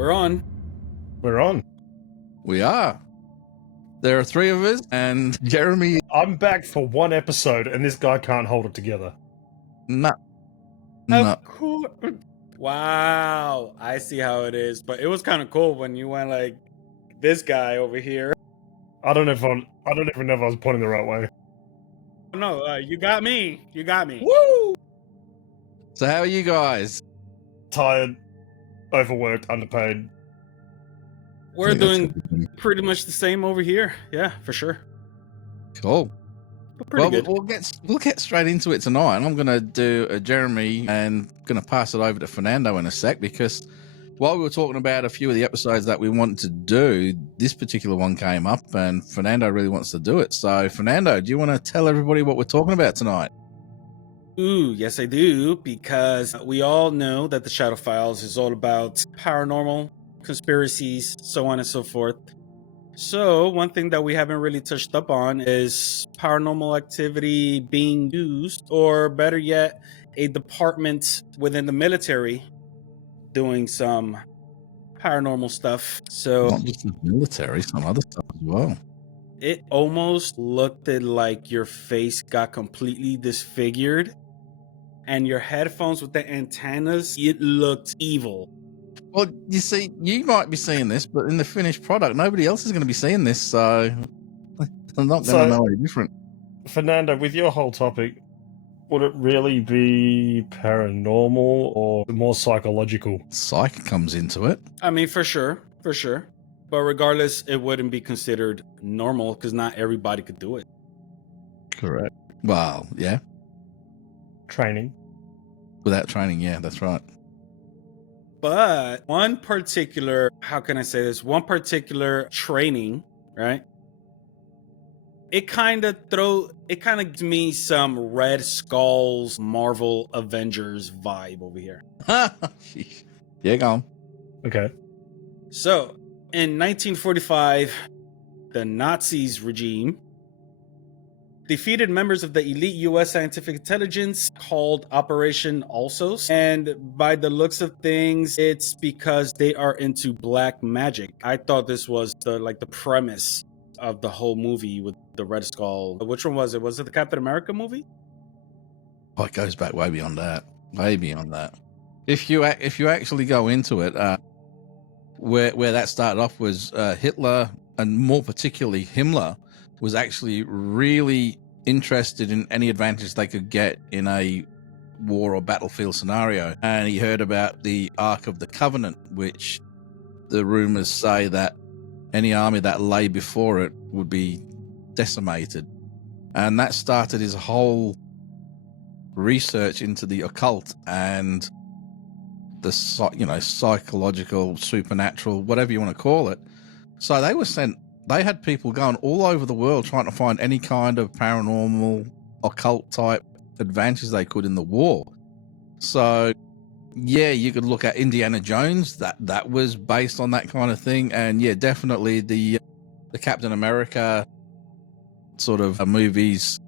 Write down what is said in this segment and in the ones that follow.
We're on. We're on. We are. There are three of us, and Jeremy. I'm back for one episode, and this guy can't hold it together. No. Of course. Wow. I see how it is. But it was kind of cool when you went like this guy over here. I don't even know if I was pointing the right way. No, you got me. You got me. Woo! So how are you guys? Tired, overworked, underpaid. We're doing pretty much the same over here. Yeah, for sure. Cool. But pretty good. We'll get straight into it tonight. I'm going to do a Jeremy and going to pass it over to Fernando in a sec, because while we were talking about a few of the episodes that we wanted to do, this particular one came up and Fernando really wants to do it. So Fernando, do you want to tell everybody what we're talking about tonight? Ooh, yes I do, because we all know that the Shadow Files is all about paranormal, conspiracies, so on and so forth. So one thing that we haven't really touched up on is paranormal activity being used, or better yet, a department within the military doing some paranormal stuff. So Not just the military, some other stuff as well. it almost looked like your face got completely disfigured, and your headphones with the antennas, it looked evil. Well, you see, you might be seeing this, but in the finished product, nobody else is going to be seeing this, so I'm not going to know any different. Fernando, with your whole topic, would it really be paranormal or more psychological? Psych comes into it. I mean, for sure. But regardless, it wouldn't be considered normal because not everybody could do it. Correct. Well, yeah. Training. Without training, yeah, that's right. But one particular, how can I say this? One particular training, right? It kind of gives me some Red Skull's Marvel Avengers vibe over here. Yeah, go on. Okay. So, in 1945, the Nazis regime defeated members of the elite U.S. scientific intelligence called Operation Alsos. And by the looks of things, it's because they are into black magic. I thought this was the premise of the whole movie with the Red Skull. Which one was it? Was it the Captain America movie? Oh, it goes back way beyond that. Way beyond that. If you actually go into it, where that started off was Hitler, and more particularly Himmler, was actually really interested in any advantage they could get in a war or battlefield scenario. And he heard about the Ark of the Covenant, which the rumors say that any army that lay before it would be decimated. And that started his whole research into the occult and the psychological, supernatural, whatever you want to call it. So they had people going all over the world trying to find any kind of paranormal, occult type advantage they could in the war. So yeah, you could look at Indiana Jones, that was based on that kind of thing. And yeah, definitely the Captain America sort of movies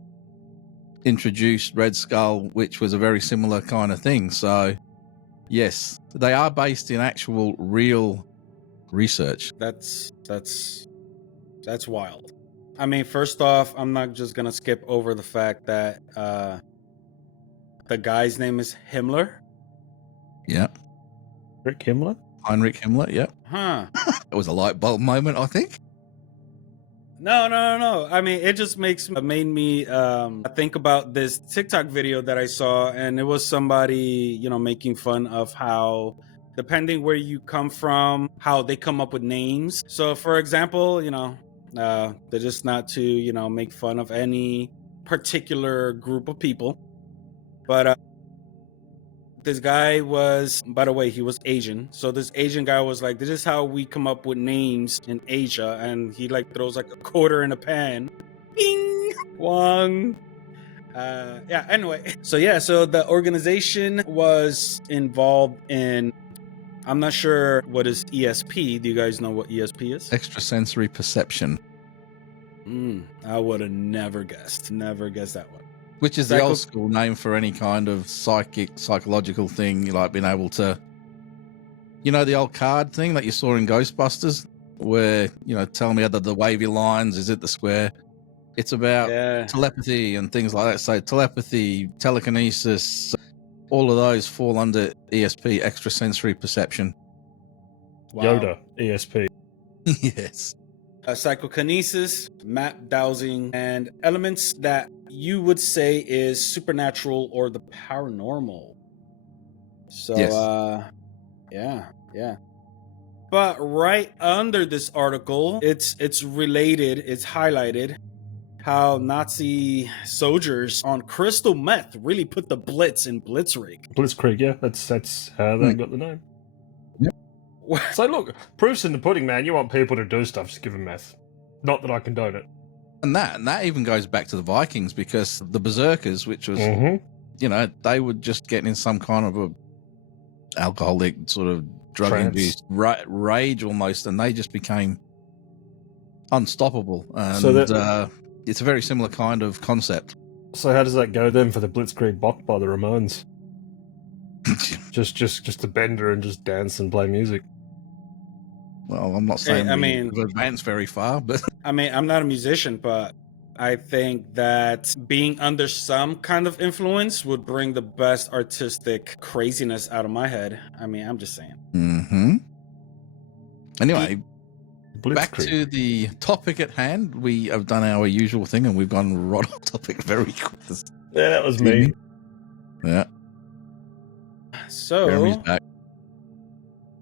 introduced Red Skull, which was a very similar kind of thing. So yes, they are based in actual real research. That's wild. I mean, first off, I'm not just gonna skip over the fact that the guy's name is Himmler. Yeah. Rick Himmler? Heinrich Himmler, yeah. Huh. It was a light bulb moment, I think. No. I mean, it just made me think about this TikTok video that I saw, and it was somebody, making fun of how, depending where you come from, how they come up with names. So, for example, they're just not to, make fun of any particular group of people. But this guy was, by the way, he was Asian. So this Asian guy was like, this is how we come up with names in Asia. And he throws a quarter in a pan. Bing! Wong. Anyway. So the organization was involved in, I'm not sure what is ESP. Do you guys know what ESP is? Extrasensory perception. I would have never guessed that one. Which is the old school name for any kind of psychological thing, like being able to You know the old card thing that you saw in Ghostbusters, where tell me the wavy lines. Is it the square? It's about Yeah. telepathy and things like that. So telepathy, telekinesis, all of those fall under ESP, extrasensory perception. Wow. Yoda, ESP. Yes. Psychokinesis, map dowsing, and elements that you would say is supernatural or the paranormal. So, Yes. yeah. But right under this article, it's related, it's highlighted how Nazi soldiers on crystal meth really put the Blitz in Blitzkrieg. Blitzkrieg, yeah, that's how they got the name. Yep. So look, proof's in the pudding, man. You want people to do stuff, just give them meth. Not that I condone it. And that even goes back to the Vikings, because the Berserkers, which was, they were just getting in some kind of a alcoholic sort of drug-induced rage almost, and they just became unstoppable. And so it's a very similar kind of concept. So how does that go then for the Blitzkrieg bot by the Ramones? just to bender and just dance and play music. Well, I'm not saying we've advanced very far, but I mean, I'm not a musician, but I think that being under some kind of influence would bring the best artistic craziness out of my head. I mean, I'm just saying. Mm-hmm. Anyway, Blitzkrieg. Back to the topic at hand. We have done our usual thing, and we've gone right off topic very quick. Yeah, that was me. Yeah. So, Jeremy's back.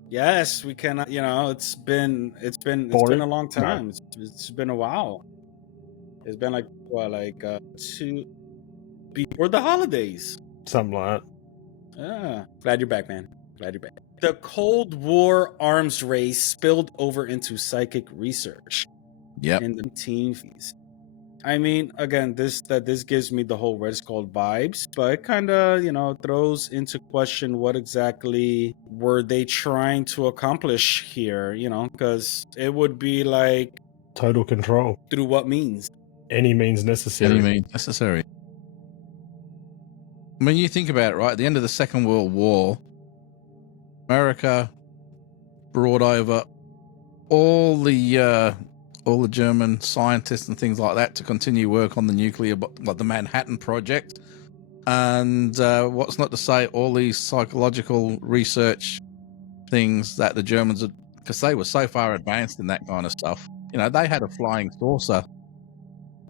Yes, we can. It's been a long time. No. It's been a while. It's been like 2 before the holidays. Something like that. Yeah. Glad you're back, man. Glad you're back. The Cold War arms race spilled over into psychic research. Yep. In the 1950s. I mean, again, this gives me the whole Red Skull vibes, but it kind of, throws into question what exactly were they trying to accomplish here, because it would be like total control. Through what means? Any means necessary. Any means necessary. I mean, you think about it, right? At the end of the Second World War, America brought over all the German scientists and things like that to continue work on the nuclear, like the Manhattan Project. And what's not to say, all these psychological research things that the Germans, because they were so far advanced in that kind of stuff. They had a flying saucer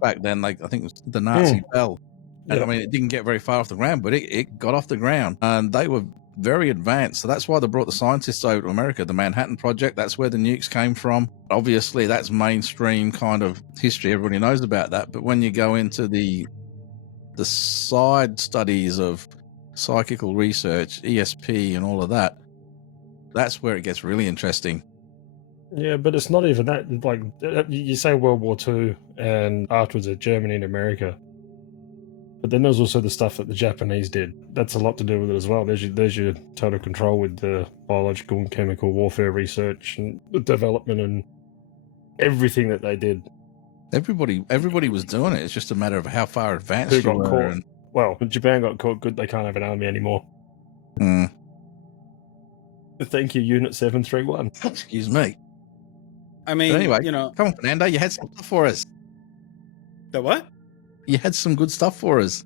back then. I think it was the Nazi Bell. And Yeah. I mean, it didn't get very far off the ground, but it got off the ground. And they were very advanced. So that's why they brought the scientists over to America. The Manhattan Project, that's where the nukes came from. Obviously, that's mainstream kind of history. Everybody knows about that. But when you go into the side studies of psychical research, ESP and all of that, that's where it gets really interesting. Yeah, but it's not even that. Like, you say World War II and afterwards Germany and America. But then there's also the stuff that the Japanese did. That's a lot to do with it as well. There's your total control with the biological and chemical warfare research and the development and everything that they did. Everybody was doing it. It's just a matter of how far advanced Who got you were. caught? Well, Japan got caught good. They can't have an army anymore. Thank you, Unit 731. Excuse me. I mean, but anyway, come on, Fernando. You had some stuff for us. The what? You had some good stuff for us.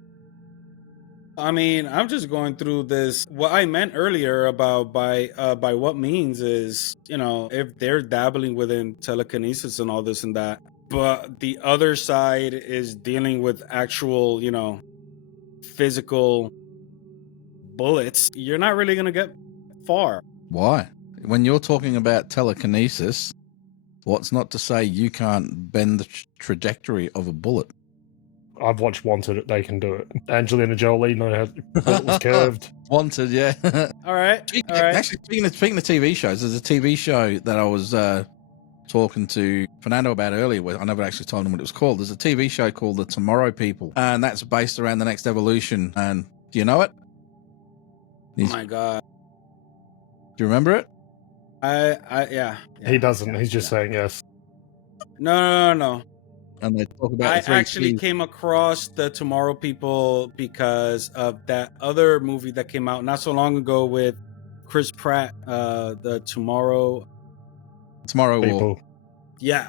I mean, I'm just going through this. What I meant earlier about by what means is, if they're dabbling within telekinesis and all this and that, but the other side is dealing with actual, physical bullets, you're not really going to get far. Why? When you're talking about telekinesis, what's not to say you can't bend the trajectory of a bullet? I've watched Wanted. They can do it. Angelina Jolie, it was curved. Wanted, yeah. All right. Actually, speaking of TV shows, there's a TV show that I was talking to Fernando about earlier. I never actually told him what it was called. There's a TV show called The Tomorrow People, and that's based around the next evolution. And do you know it? Oh my God. Do you remember it? Yeah. He doesn't. He's just saying yes. No. And they talk about. I actually came across the Tomorrow People because of that other movie that came out not so long ago with Chris Pratt, the Tomorrow. Tomorrow War. People. Yeah,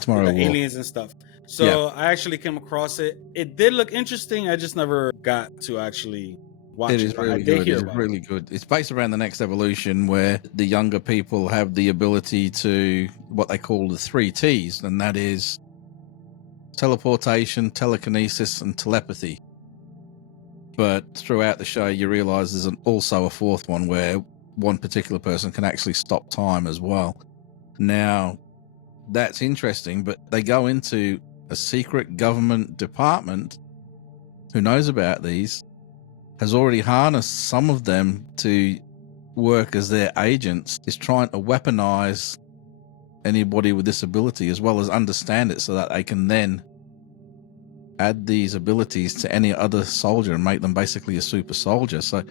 Tomorrow the War. aliens and stuff. So I actually came across it. It did look interesting. I just never got to actually watch it. It is but I really did good. hear It's about it. really good. It's based around the next evolution where the younger people have the ability to what they call the 3 T's, and that is teleportation, telekinesis, and telepathy. But throughout the show, you realize there's also a fourth one where one particular person can actually stop time as well. Now, that's interesting, but they go into a secret government department who knows about these, has already harnessed some of them to work as their agents, is trying to weaponize anybody with this ability as well as understand it so that they can then add these abilities to any other soldier and make them basically a super soldier. So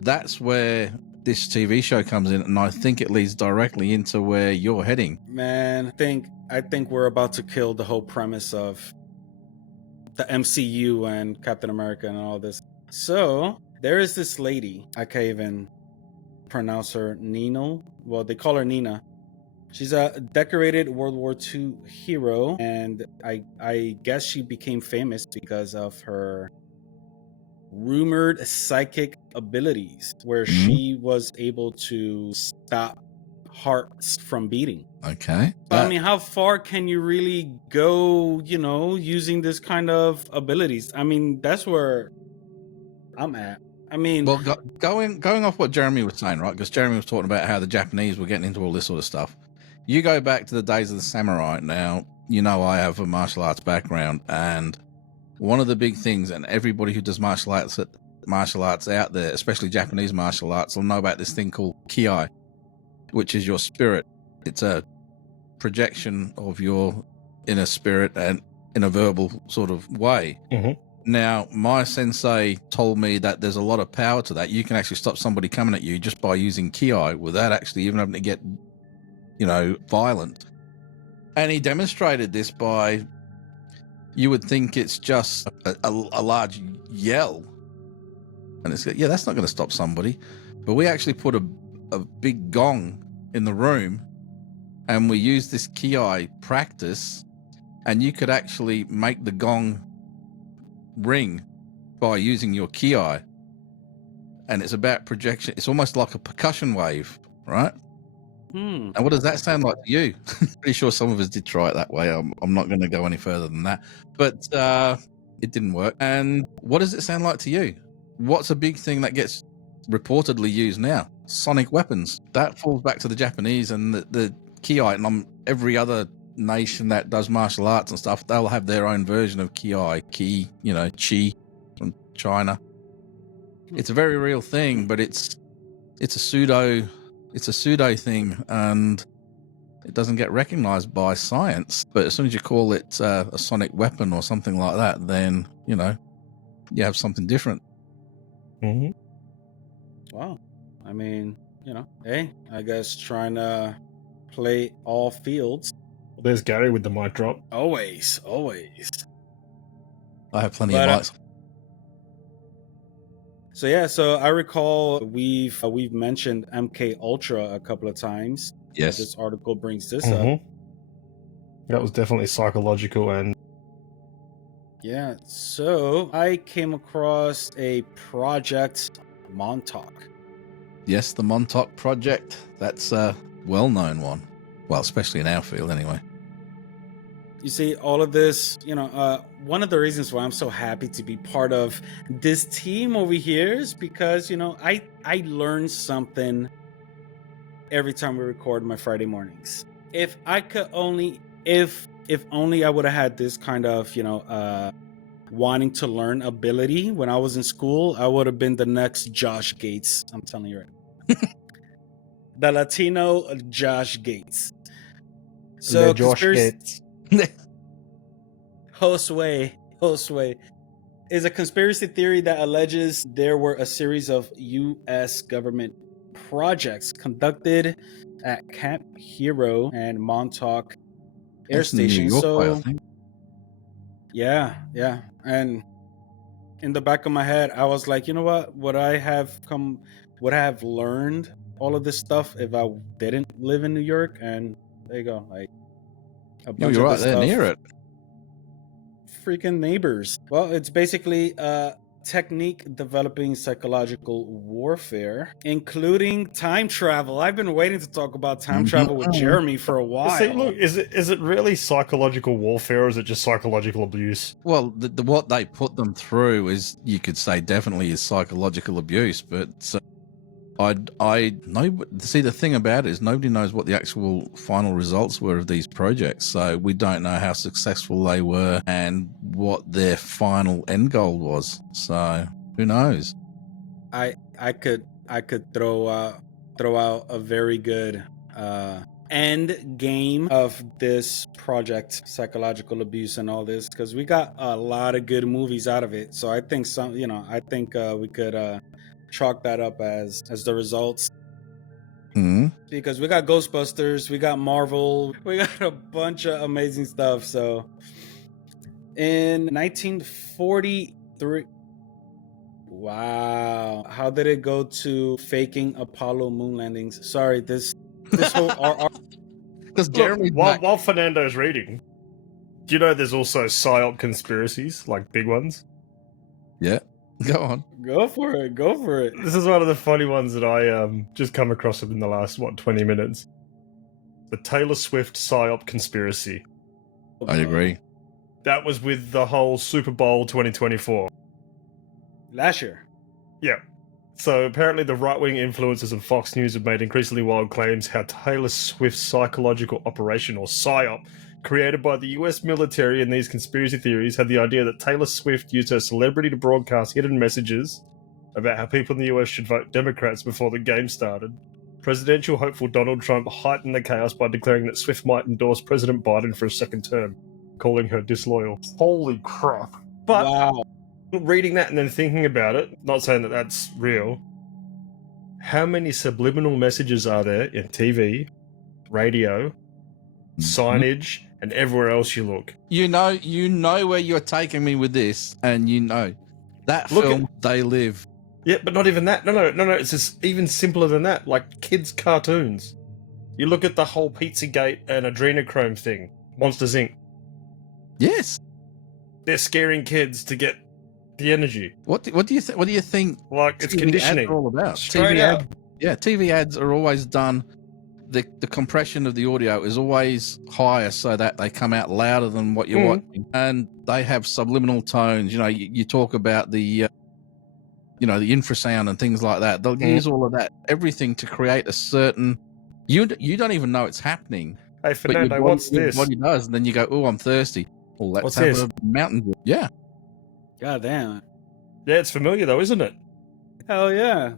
that's where this TV show comes in, and I think it leads directly into where you're heading. Man, I think we're about to kill the whole premise of the MCU and Captain America and all this. So there is this lady, I can't even pronounce her, Nino. Well, they call her Nina. She's a decorated World War II hero, and I guess she became famous because of her rumored psychic abilities, where she was able to stop hearts from beating. Okay. So, I mean, how far can you really go, using this kind of abilities? I mean, that's where I'm at. I mean, well, going off what Jeremy was saying, right? Because Jeremy was talking about how the Japanese were getting into all this sort of stuff. You go back to the days of the samurai. Now, I have a martial arts background, and one of the big things, and everybody who does martial arts out there, especially Japanese martial arts, will know about this thing called ki, which is your spirit. It's a projection of your inner spirit and in a verbal sort of way. Mm-hmm. Now, my sensei told me that there's a lot of power to that. You can actually stop somebody coming at you just by using ki without actually even having to get, violent. And he demonstrated this by, you would think it's just a large yell. And it's, that's not going to stop somebody. But we actually put a big gong in the room, and we used this ki practice, and you could actually make the gong ring by using your ki. And it's about projection. It's almost like a percussion wave, right? And what does that sound like to you? Pretty sure some of us did try it that way. I'm not going to go any further than that, but it didn't work. And what does it sound like to you? What's a big thing that gets reportedly used now? Sonic weapons. That falls back to the Japanese and the ki. And every other nation that does martial arts and stuff, they'll have their own version of ki, chi from China. It's a very real thing, but it's a pseudo thing, and it doesn't get recognized by science. But as soon as you call it a sonic weapon or something like that, then you have something different. Mm-hmm. Wow. I mean, hey, I guess trying to play all fields. There's Gary with the mic drop. Always. I have plenty of mics. So I recall we've mentioned MK Ultra a couple of times. Yes. This article brings this up. That was definitely psychological, and yeah. So I came across a project, Montauk. Yes, the Montauk project. That's a well-known one. Well, especially in our field, anyway. You see, all of this, one of the reasons why I'm so happy to be part of this team over here is because, I learn something every time we record my Friday mornings. If I could only, if only I would have had this kind of, wanting to learn ability when I was in school, I would have been the next Josh Gates. I'm telling you right. The Latino Josh Gates. So Josh Gates. Josue is a conspiracy theory that alleges there were a series of U.S. government projects conducted at Camp Hero and Montauk Air Station. So, yeah. And in the back of my head, I was like, you know what? Would I have learned all of this stuff if I didn't live in New York. And there you go, like a bunch You're of right this there stuff. near it. Freaking neighbors. Well, it's basically technique developing psychological warfare, including time travel. I've been waiting to talk about time travel with Jeremy for a while. See, look, is it really psychological warfare, or is it just psychological abuse? Well, what they put them through is, you could say, definitely is psychological abuse. But I know. See, the thing about it is nobody knows what the actual final results were of these projects, so we don't know how successful they were and what their final end goal was. So who knows? I could throw out a very good end game of this project, psychological abuse and all this, because we got a lot of good movies out of it. So I think we could chalk that up as the results. Because we got Ghostbusters, we got Marvel, we got a bunch of amazing stuff. So in 1943, wow, how did it go to faking Apollo moon landings? Sorry, this whole Because Jeremy, while Fernando's reading, do you know there's also Psy Op conspiracies, like big ones? yeah, go on. Go for it. This is one of the funny ones that I just come across within the last 20 minutes. The Taylor Swift Psy Op conspiracy. I agree. That was with the whole Super Bowl 2024. Last year. Yeah. So apparently the right-wing influencers of Fox News have made increasingly wild claims how Taylor Swift's psychological operation, or PSYOP, created by the US military, and these conspiracy theories had the idea that Taylor Swift used her celebrity to broadcast hidden messages about how people in the US should vote Democrats before the game started. Presidential hopeful Donald Trump heightened the chaos by declaring that Swift might endorse President Biden for a second term, calling her disloyal. Holy crap. But wow. Reading that and then thinking about it, not saying that that's real, how many subliminal messages are there in TV, radio, signage, and everywhere else you look? You know where you're taking me with this, and you know that film, They Live. Yeah, but not even that. No. It's just even simpler than that. Like kids' cartoons. You look at the whole Pizzagate and Adrenochrome thing, Monsters Inc. Yes, they're scaring kids to get the energy. What do you think? What do you think? Like it's TV conditioning. Ads are all about Straight up. TV ads are always done. The compression of the audio is always higher so that they come out louder than what you're watching, and they have subliminal tones. You know, you talk about the the infrasound and things like that. They'll use all of that, everything to create a certain. You don't even know it's happening. Hey Fernando, what's this? Your body does, and then you go, "Oh, I'm thirsty." Well, let's what's have this? a Mountain Dew. Yeah. God damn. Yeah, it's familiar though, isn't it? Hell yeah.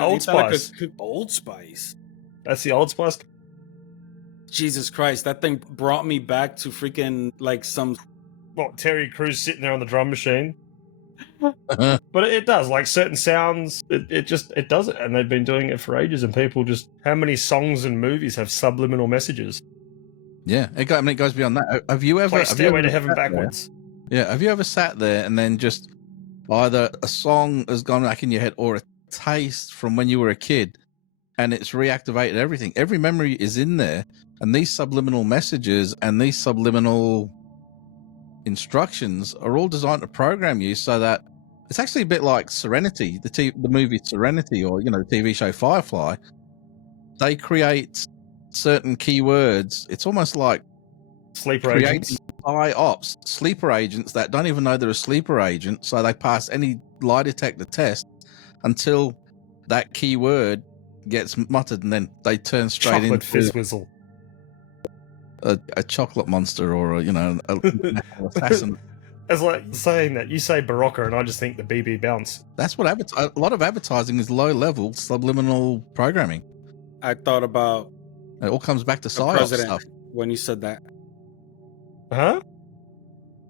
Old Spice. Old Spice. That's the Old Spice. Jesus Christ, that thing brought me back to freaking like some. What, Terry Crews sitting there on the drum machine? But it does, like certain sounds, it does it, and they've been doing it for ages. And people just, how many songs and movies have subliminal messages? Yeah, it goes beyond that. Have you ever? Like Stairway to Heaven backwards. Yeah, have you ever sat there and then just either a song has gone back in your head or a taste from when you were a kid, and it's reactivated everything? Every memory is in there, and these subliminal messages and these subliminal instructions are all designed to program you so that it's actually a bit like Serenity, the movie Serenity, or the TV show Firefly. They create certain keywords. It's almost like sleeper agents. Psy Ops, sleeper agents that don't even know they're a sleeper agent, so they pass any lie detector test until that keyword gets muttered, and then they turn straight into fizz whistle, a chocolate monster, or an assassin. It's like saying that you say Barocca, and I just think the BB bounce. That's what a lot of advertising is low level subliminal programming. I thought about it all comes back to the Psy Ops president stuff. when you said that. Huh?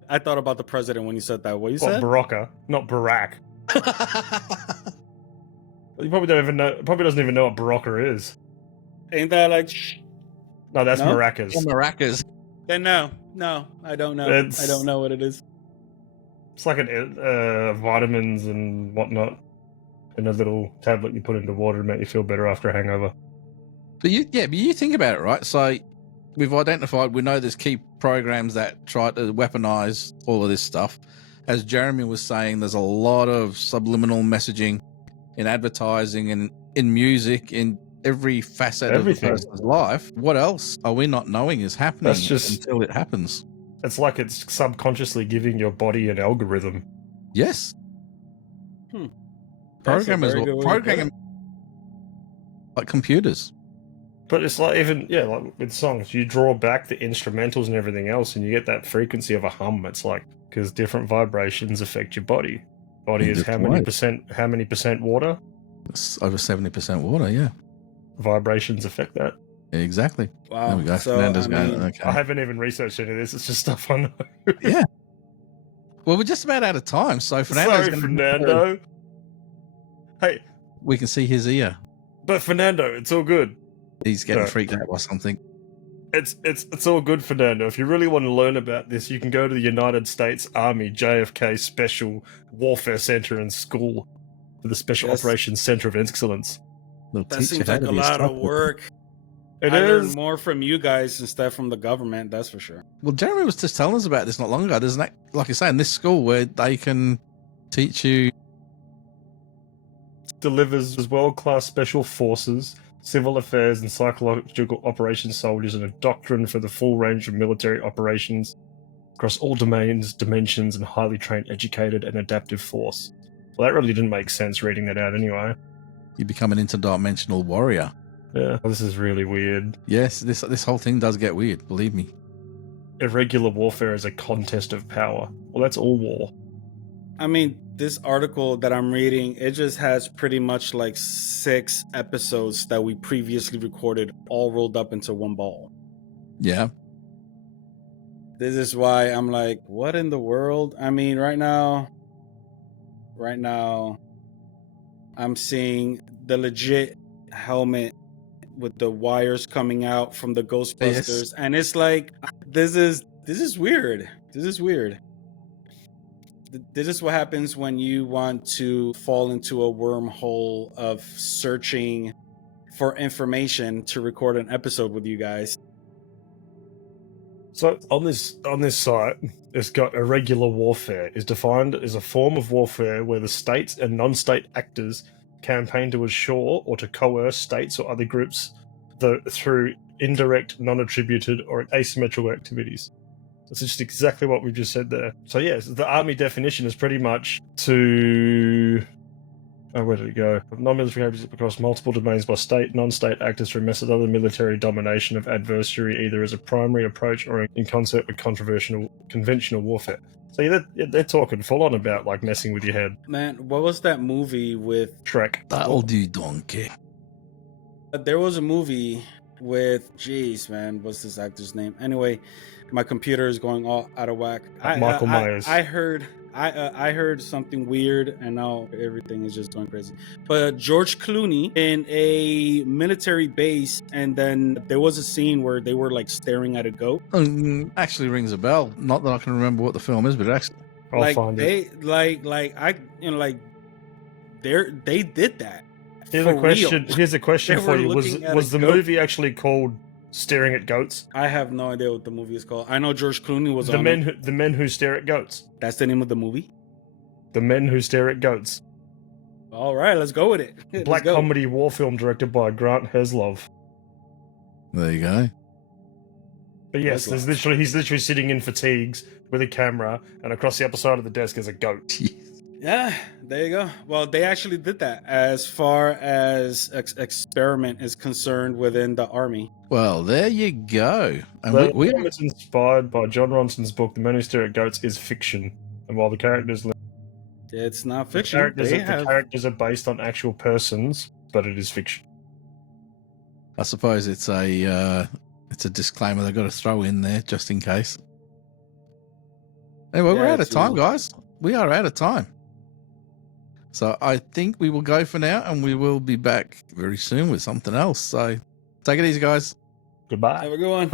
I thought about the president when you said that. What you said? Barocca, not Barack. You probably don't even know. Probably doesn't even know what Barocca is. Ain't that like? No, that's maracas. Yeah, maracas. Then no, I don't know. I don't know what it is. It's like vitamins and whatnot. in a little tablet you put into water to make you feel better after a hangover. But you think about it, right? So we've identified, we know there's key programs that try to weaponize all of this stuff. As Jeremy was saying, there's a lot of subliminal messaging in advertising and in music, in every facet Everything. of the person's life. What else are we not knowing is happening until it happens? It's like it's subconsciously giving your body an algorithm. Yes. Programmers like computers. But it's like like with songs, you draw back the instrumentals and everything else, and you get that frequency of a hum. It's like because different vibrations affect your body. Body is how many percent water? It's over 70% water. Yeah. Vibrations affect that. Exactly. Wow. There we go. So, Fernando's going, okay. I haven't even researched any of this. It's just stuff I know. Yeah. Well, we're just about out of time. So Fernando's Sorry, Fernando. Hey, we can see his ear. but Fernando, it's all good. He's getting No. freaked out by something. It's all good, Fernando. If you really want to learn about this, you can go to the United States Army JFK Special Warfare Center and School for the Special Operations Center of Excellence. That seems like a lot of work. It I learned is. more from you guys instead from the government, that's for sure. Well, Jeremy was just telling us about this not long ago. There's, like I say, in this school where they can teach you. Delivers as world-class special forces, civil affairs, and psychological operations soldiers, and a doctrine for the full range of military operations across all domains, dimensions, and highly trained, educated, and adaptive force. Well, that really didn't make sense reading that out anyway. You become an interdimensional warrior. Yeah, this is really weird. Yes, this whole thing does get weird, believe me. Irregular warfare is a contest of power. Well, that's all war. I mean, this article that I'm reading, it just has pretty much like 6 episodes that we previously recorded all rolled up into one ball. Yeah. This is why I'm like, what in the world? I mean, right now, I'm seeing the legit helmet with the wires coming out from the Ghostbusters, and it's like, this is weird. This is weird. This is what happens when you want to fall into a wormhole of searching for information to record an episode with you guys. So on this site, it's got irregular warfare is defined as a form of warfare where the states and non-state actors campaign to assure or to coerce states or other groups through indirect, non-attributed, or asymmetrical activities. That's just exactly what we just said there. So yes, the army definition is pretty much to... Oh, where did it go? Non-military actors across multiple domains by state, non-state actors through method of other military domination of adversary, either as a primary approach or in concert with conventional warfare. So they're talking full on about like messing with your head. Man, what was that movie with Shrek? That'll do, donkey. There was a movie with, jeez, man, what's this actor's name? Anyway, my computer is going all out of whack. Michael Myers. I heard something weird, and now everything is just going crazy. But George Clooney in a military base, and then there was a scene where they were like staring at a goat. Actually rings a bell. Not that I can remember what the film is, but it actually. I'll find it. They did that. Here's a question for you. Was the movie actually called Staring at Goats? I have no idea what the movie is called. I know George Clooney was The Men Who Stare at Goats. That's the name of the movie? The Men Who Stare at Goats. All right, let's go with it. Black comedy war film directed by Grant Heslov. There you go. But yes, he's literally sitting in fatigues with a camera, and across the upper side of the desk is a goat. Yeah, there you go. Well, they actually did that as far as experiment is concerned within the army. Well, there you go. And it's inspired by John Ronson's book, The Men Who Stare at Goats, is fiction. And while the characters... It's not fiction. The characters are based on actual persons, but it is fiction. I suppose it's a disclaimer they've got to throw in there just in case. Anyway, we're out of time, guys. We are out of time. So I think we will go for now, and we will be back very soon with something else. So take it easy, guys. Goodbye. Have a good one.